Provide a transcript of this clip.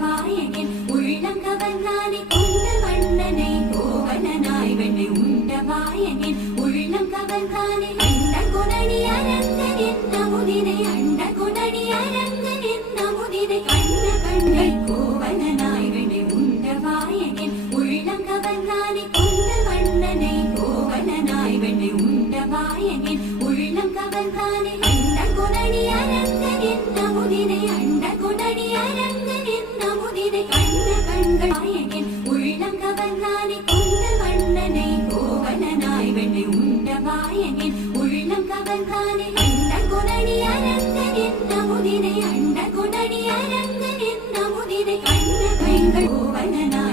உண்டவாயனின் உள்ளம் கவர்ந்தானே கொண்ட வண்ணனை கோவலனாய் வெண்ணை உண்டவாயனின் உள்ளம் கவர்ந்தானே அண்ட குணனி அரங்கன் என்ன முதினை அண்ட குணனி அரங்கன் என்ன முதினை கண்ட கண்கள் கோவலனாய் வெண்ணை உண்டவாயனின் உள்ளம் கவர்ந்தானே கொண்ட வண்ணனை கோவலனாய் வெண்ணை உண்டவாயனின் உள்ளம் கவர்ந்தானே அண்ட குணனி அரங்கன் என்ன முதினை அண்ட குணனி அரங்கன் என்ன முதினை கண்ட கண்கள் வாயனின் உள்ளம் கவர்ந்தானே கொண்ட வண்ணனை கோவலனாய் வெண்ணை உண்டவாயனின் உள்ளம் கவர்ந்தானே அண்ட குணனி அரங்கன் என்ன முதினை அண்ட குணனி அரங்கன் என்ன முதினை கண்ட கண்கள் கோவலனாய்